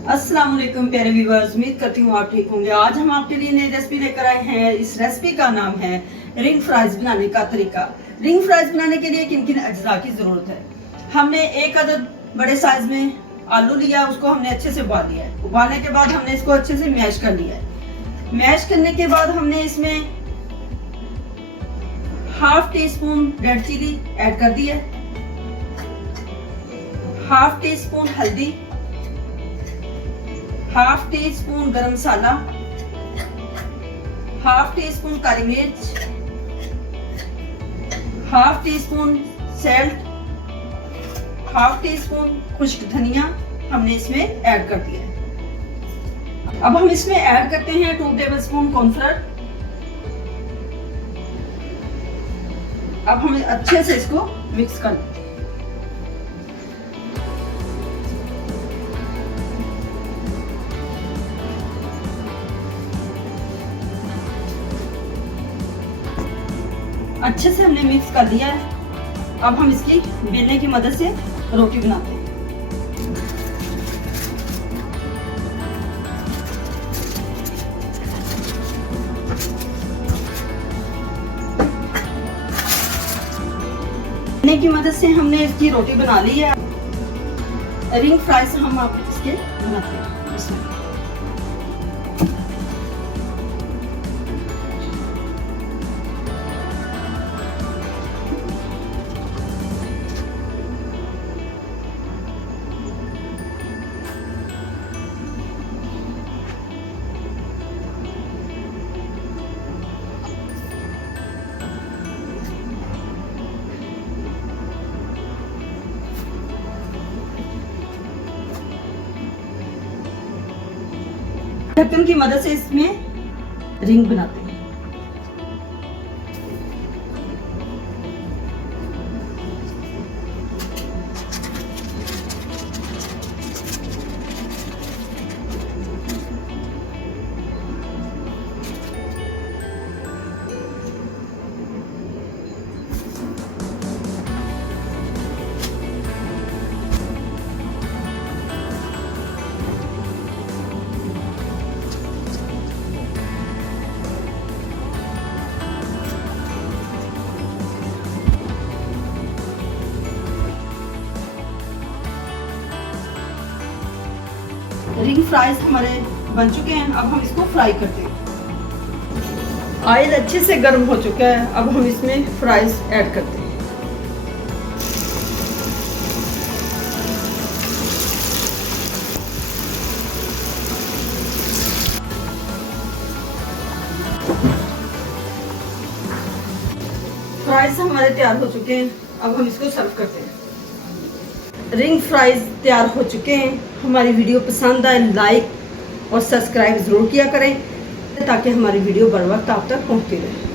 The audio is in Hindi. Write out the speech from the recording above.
अस्सलाम वालेकुम प्यारे व्यूअर्स, उम्मीद करती हूँ आप ठीक होंगे। आज हम आपके लिए नई रेसिपी लेकर आए हैं। इस रेसिपी का नाम है रिंग फ्राइज बनाने का तरीका। रिंग फ्राइज बनाने के लिए किन किन अज्जा की जरूरत है। हमने एक अदद बड़े साइज में आलू लिया, उसको हमने अच्छे से उबाल लिया है। उबालने के बाद हमने इसको अच्छे से मैश कर लिया है। मैश करने के बाद हमने इसमें half teaspoon red chilli add कर दी है, हाफ टी स्पून हल्दी, half teaspoon garam masala, half teaspoon काली मिर्च, half teaspoon salt, half teaspoon खुश्क धनिया हमने इसमें ऐड कर दिया है। अब हम इसमें ऐड करते हैं 2 टेबलस्पून कॉर्नफ्लोर। अब हम अच्छे से इसको मिक्स कर लेते हैं। अच्छे से हमने मिक्स कर दिया है। अब हम इसकी बेलने की मदद से रोटी बनाते हैं। बेलने की मदद से हमने इसकी रोटी बना ली है। रिंग फ्राइज हम आप इसके बनाते हैं। ढक्कन की मदद से इसमें रिंग बनाते हैं। रिंग फ्राइज हमारे बन चुके हैं। अब हम इसको फ्राई करते हैं। ऑयल अच्छे से गर्म हो चुका है। अब हम इसमें फ्राइज ऐड करते हैं। फ्राइज हमारे तैयार हो चुके हैं। अब हम इसको सर्व करते हैं। रिंग फ्राइज तैयार हो चुके हैं। हमारी वीडियो पसंद आए लाइक और सब्सक्राइब ज़रूर किया करें ताकि हमारी वीडियो बर वक्त आप तक पहुँचती रहे।